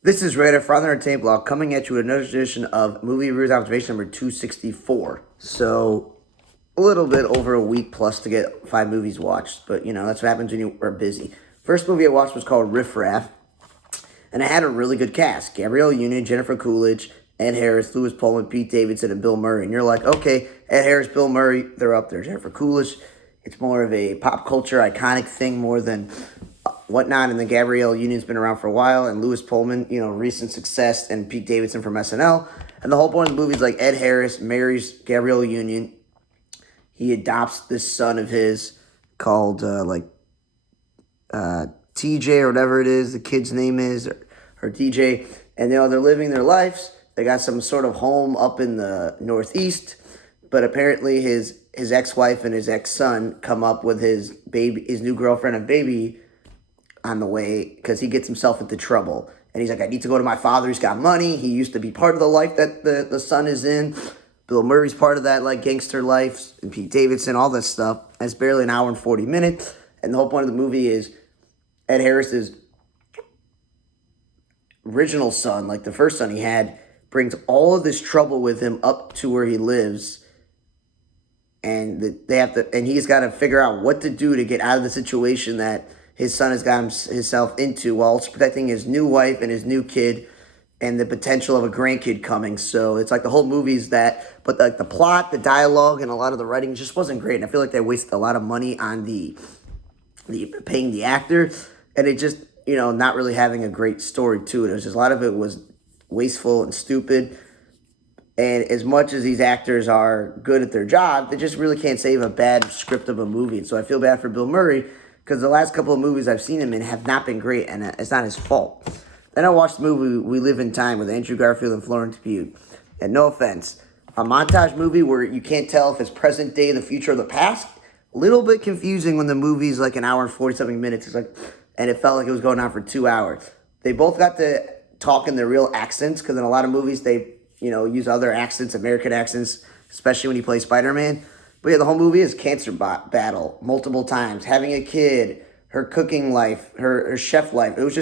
This is Radar from the Entertainment Blog coming at you with another edition of Movie Reviews Observation number 264. So, a little bit over a week plus to get 5 movies watched, but that's what happens when you are busy. First movie I watched was called Riff Raff, and it had a really good cast. Gabrielle Union, Jennifer Coolidge, Ed Harris, Lewis Pullman, Pete Davidson, and Bill Murray. And you're like, okay, Ed Harris, Bill Murray, they're up there. Jennifer Coolidge, it's more of a pop culture iconic thing more than whatnot. And then Gabrielle Union's been around for a while, and Lewis Pullman, recent success, and Pete Davidson from SNL. And the whole point of the movie is like Ed Harris marries Gabrielle Union. He adopts this son of his called TJ or whatever it is, the kid's name is, or DJ. And they're living their lives. They got some sort of home up in the Northeast, but apparently his ex-wife and his ex-son come up with his new girlfriend and baby on the way because he gets himself into trouble. And he's like, I need to go to my father. He's got money. He used to be part of the life that the son is in. Bill Murray's part of that, like, gangster life. And Pete Davidson, all this stuff. And it's barely an hour and 40 minutes. And the whole point of the movie is Ed Harris's original son, like the first son he had, brings all of this trouble with him up to where he lives. And he's got to figure out what to do to get out of the situation that his son has got himself into while also protecting his new wife and his new kid and the potential of a grandkid coming. So it's like the whole movie's that, but like the plot, the dialogue, and a lot of the writing just wasn't great. And I feel like they wasted a lot of money on the paying the actor, and it just, not really having a great story to it. It was just a lot of it was wasteful and stupid. And as much as these actors are good at their job, they just really can't save a bad script of a movie. And so I feel bad for Bill Murray because the last couple of movies I've seen him in have not been great, and it's not his fault. Then I watched the movie We Live in Time with Andrew Garfield and Florence Pugh. And no offense, a montage movie where you can't tell if it's present day, the future, or the past. A little bit confusing when the movie's like an hour and 40-something minutes. And it felt like it was going on for 2 hours. They both got to talk in their real accents because in a lot of movies they use other accents, American accents, especially when you play Spider-Man. But yeah, the whole movie is cancer battle multiple times, having a kid, her cooking life, her chef life. It was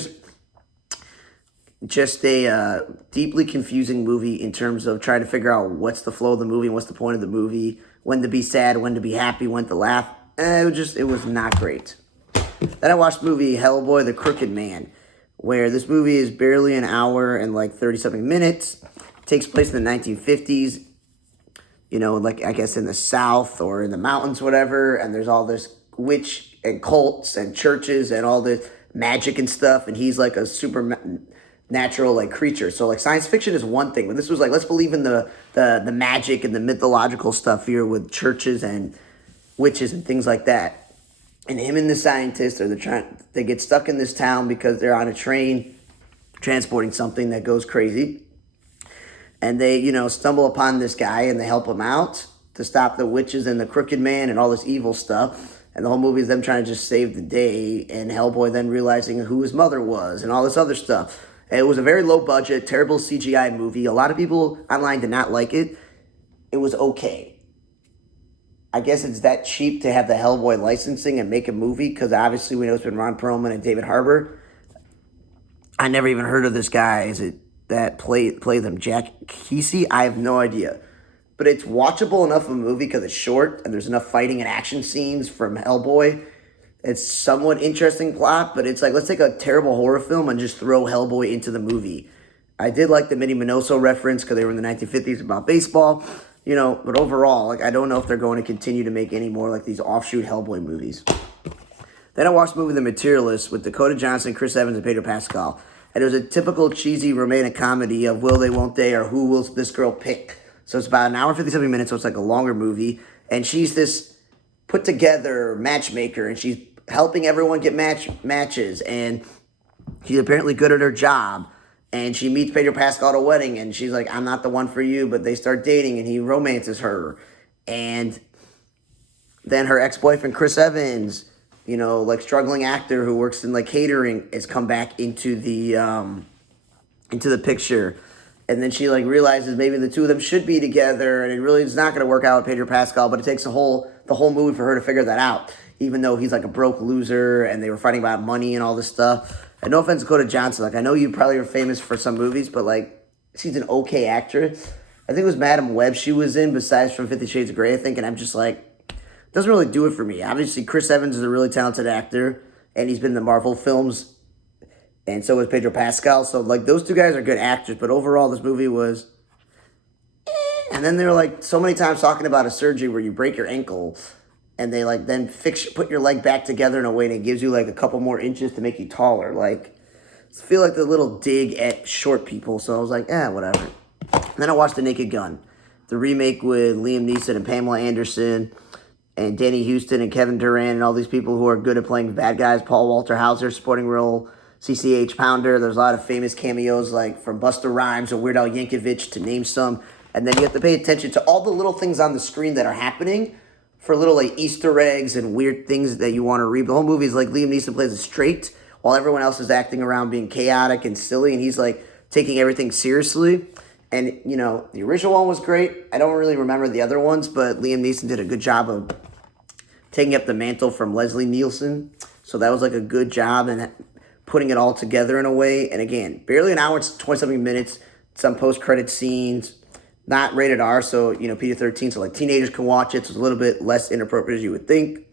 just a deeply confusing movie in terms of trying to figure out what's the flow of the movie, what's the point of the movie, when to be sad, when to be happy, when to laugh. It was not great. Then I watched the movie Hellboy, The Crooked Man, where this movie is barely an hour and like 30-something minutes. It takes place in the 1950s, like I guess in the South or in the mountains, whatever. And there's all this witch and cults and churches and all this magic and stuff. And he's like a supernatural like creature. So like science fiction is one thing, but this was like, let's believe in the magic and the mythological stuff here with churches and witches and things like that. And him and the scientist they get stuck in this town because they're on a train transporting something that goes crazy. And they, stumble upon this guy and they help him out to stop the witches and the crooked man and all this evil stuff. And the whole movie is them trying to just save the day, and Hellboy then realizing who his mother was and all this other stuff. And it was a very low budget, terrible CGI movie. A lot of people online did not like it. It was okay. I guess it's that cheap to have the Hellboy licensing and make a movie because obviously we know it's been Ron Perlman and David Harbour. I never even heard of this guy. Is it that play them? Jack Kesey? I have no idea. But it's watchable enough of a movie because it's short and there's enough fighting and action scenes from Hellboy. It's somewhat interesting plot, but it's like, let's take a terrible horror film and just throw Hellboy into the movie. I did like the Minnie Minoso reference because they were in the 1950s about baseball, but overall, like, I don't know if they're going to continue to make any more like these offshoot Hellboy movies. Then I watched the movie The Materialist with Dakota Johnson, Chris Evans, and Pedro Pascal. And it was a typical cheesy romantic comedy of will they, won't they, or who will this girl pick. So it's about an hour and 50-something minutes, so it's like a longer movie. And she's this put-together matchmaker, and she's helping everyone get matches. And she's apparently good at her job. And she meets Pedro Pascal at a wedding, and she's like, I'm not the one for you, but they start dating, and he romances her. And then her ex-boyfriend, Chris Evans, like struggling actor who works in like catering, has come back into the picture. And then she like realizes maybe the two of them should be together, and it really is not going to work out with Pedro Pascal, but it takes the whole movie for her to figure that out, even though he's like a broke loser and they were fighting about money and all this stuff. And no offense to Dakota Johnson. Like, I know you probably are famous for some movies, but, like, she's an okay actress. I think it was Madam Web she was in, besides from 50 Shades of Grey, I think. And I'm just like, doesn't really do it for me. Obviously, Chris Evans is a really talented actor, and he's been in the Marvel films, and so is Pedro Pascal. So, like, those two guys are good actors, but overall, this movie was... And then they're, like, so many times talking about a surgery where you break your ankle, and they, like, then put your leg back together in a way, and it gives you, like, a couple more inches to make you taller. Like, I feel like the little dig at short people, so I was like, whatever. And then I watched The Naked Gun, the remake with Liam Neeson and Pamela Anderson, and Danny Houston and Kevin Durant and all these people who are good at playing bad guys. Paul Walter Hauser, supporting role, CCH Pounder. There's a lot of famous cameos, like from Busta Rhymes or Weird Al Yankovic, to name some. And then you have to pay attention to all the little things on the screen that are happening for little like Easter eggs and weird things that you want to read. The whole movie is like Liam Neeson plays it straight while everyone else is acting around being chaotic and silly, and he's like taking everything seriously. And, you know, the original one was great. I don't really remember the other ones, but Liam Neeson did a good job of taking up the mantle from Leslie Nielsen. So that was like a good job and putting it all together in a way. And again, barely an hour, it's 20-something minutes, some post-credit scenes, not rated R, so, you know, PG-13, so like teenagers can watch it. So it's a little bit less inappropriate as you would think.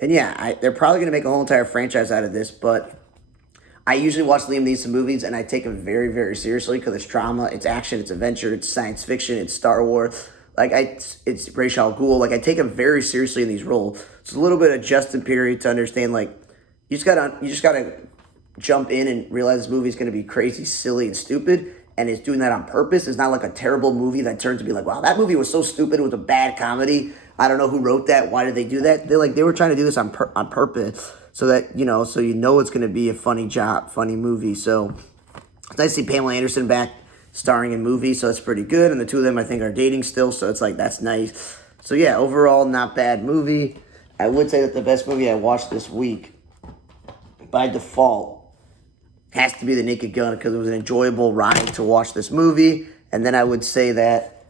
And yeah, they're probably going to make a whole entire franchise out of this, but I usually watch Liam Neeson movies, and I take them very, very seriously because it's drama, it's action, it's adventure, it's science fiction, it's Star Wars. Like, it's Ra's al Ghul. Like, I take him very seriously in these roles. It's a little bit of adjusting period to understand, like, you just gotta jump in and realize this movie is going to be crazy, silly, and stupid, and it's doing that on purpose. It's not like a terrible movie that turns to be like, wow, that movie was so stupid, it was a bad comedy. I don't know who wrote that. Why did they do that? They were trying to do this on purpose so that, you know it's going to be a funny movie. So it's nice to see Pamela Anderson back starring in movies, so that's pretty good. And the two of them, I think, are dating still, so it's like, that's nice. So yeah, overall, not bad movie. I would say that the best movie I watched this week, by default, has to be The Naked Gun, because it was an enjoyable ride to watch this movie. And then I would say that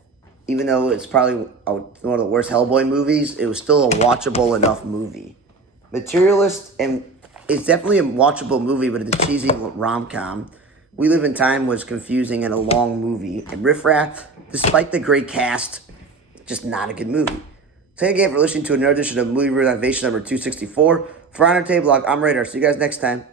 even though it's probably one of the worst Hellboy movies, it was still a watchable enough movie. Materialist, and it's definitely a watchable movie, but it's a cheesy rom-com. We Live in Time was confusing and a long movie. And Riff Raff, despite the great cast, just not a good movie. Thank you again for listening to another edition of Movie Renovation number 264. For Honor Table Blog, I'm Radar. See you guys next time.